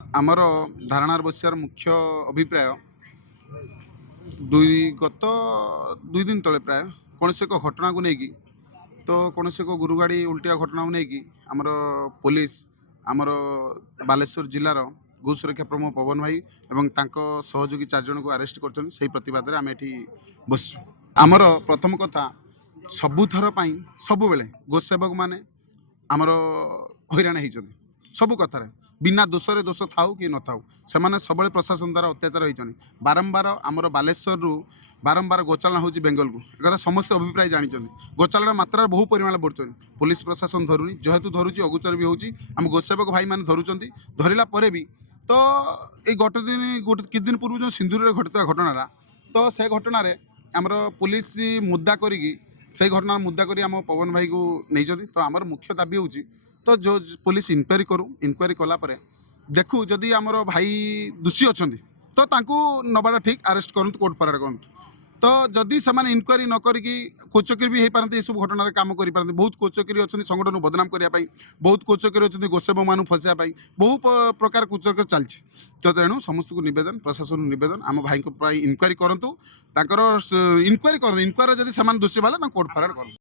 ଆମର ଧାରଣାର ବସିବାର ମୁଖ୍ୟ ଅଭିପ୍ରାୟ ଗତ 2 ଦିନ ତଳେ ପ୍ରାୟ କୌଣସି ଏକ ଘଟଣାକୁ ନେଇକି କୌଣସି ଏକ ଗୁରୁଗାଡ଼ି ଉଲଟିଆ ଘଟଣାକୁ ନେଇକି ଆମର ପୋଲିସ ଆମର ବାଲେଶ୍ୱର ଜିଲ୍ଲାର ଗୋ ସୁରକ୍ଷା ପ୍ରମୁଖ ପବନ ଭାଇ ଏବଂ ତାଙ୍କ ସହଯୋଗୀ 4 ଜଣଙ୍କୁ ଆରେଷ୍ଟ କରିଛନ୍ତି। ସେହି ପ୍ରତିବାଦରେ ଆମେ ଏଠି ବସିଛୁ। ଆମର ପ୍ରଥମ କଥା ସବୁଥର ପାଇଁ ସବୁବେଳେ ଗୋସେବକମାନେ ଆମର ହଇରାଣ ହେଇଛନ୍ତି ସବୁ କଥାରେ, ବିନା ଦୋଷରେ ଦୋଷ ଥାଉ କି ନଥାଉ ସେମାନେ ସବୁବେଳେ ପ୍ରଶାସନ ଦ୍ୱାରା ଅତ୍ୟାଚାର ହେଇଛନ୍ତି। ବାରମ୍ବାର ଆମର ବାଲେଶ୍ୱରରୁ ବାରମ୍ବାର ଗୋଚାଳନା ହେଉଛି ବେଙ୍ଗଲକୁ, ଏକଥା ସମସ୍ତେ ଅଭିପ୍ରାୟ ଜାଣିଛନ୍ତି। ଗୋଚାଳନା ମାତ୍ରାରେ ବହୁ ପରିମାଣରେ ବଢ଼ୁଛନ୍ତି, ପୋଲିସ ପ୍ରଶାସନ ଧରୁନି, ଯେହେତୁ ଧରୁଛି ଅଗୁଚର ବି ହେଉଛି। ଆମ ଗୋସେବକ ଭାଇମାନେ ଧରୁଛନ୍ତି, ଧରିଲା ପରେ ବି ତ ଏଇ ଗୋଟେ କିଛି ଦିନ ପୂର୍ବରୁ ଯେଉଁ ସିନ୍ଦୁରରେ ଘଟିଥିବା ଘଟଣାଟା, ତ ସେ ଘଟଣାରେ ଆମର ପୋଲିସ ମୁଦ୍ଦା କରିକି ସେଇ ଘଟଣାର ମୁଦ୍ଦା କରି ଆମ ପବନ ଭାଇକୁ ନେଇଛନ୍ତି। ତ ଆମର ମୁଖ୍ୟ ଦାବି ହେଉଛି ତ ଯେଉଁ ପୋଲିସ ଇନକ୍ୱାରି କରୁ, ଇନକ୍ୱାରି କଲା ପରେ ଦେଖୁ ଯଦି ଆମର ଭାଇ ଦୋଷୀ ଅଛନ୍ତି ତ ତାଙ୍କୁ ନେବାଟା ଠିକ୍, ଆରେଷ୍ଟ କରନ୍ତୁ, କୋର୍ଟ ଫରୱାର୍ଡ କରନ୍ତୁ। ତ ଯଦି ସେମାନେ ଇନକ୍ୱାରି ନ କରିକି କୋଚକିରି ବି ହେଇପାରନ୍ତି, ଏସବୁ ଘଟଣାରେ କାମ କରିପାରନ୍ତି। ବହୁତ କୋଚକିରି ଅଛନ୍ତି ସଂଗଠନକୁ ବଦନାମ କରିବା ପାଇଁ, ବହୁତ କୋଚକିରି ଅଛନ୍ତି ଗୋସେବକମାନଙ୍କୁ ଫସାଇବା ପାଇଁ, ବହୁ ପ୍ରକାର କୋଚକିରି ଚାଲିଛି। ତ ତେଣୁ ସମସ୍ତଙ୍କୁ ନିବେଦନ, ପ୍ରଶାସନକୁ ନିବେଦନ, ଆମ ଭାଇଙ୍କ ପାଇଁ ଇନକ୍ୱାରି କରନ୍ତୁ, ତାଙ୍କର ଇନକ୍ୱାରି କରନ୍ତୁ, ଇନକ୍ୱାରି ଯଦି ସେମାନେ ଦୋଷୀ ବାହାରିଲେ ତାଙ୍କୁ କୋର୍ଟ ଫରୱାର୍ଡ କରନ୍ତୁ।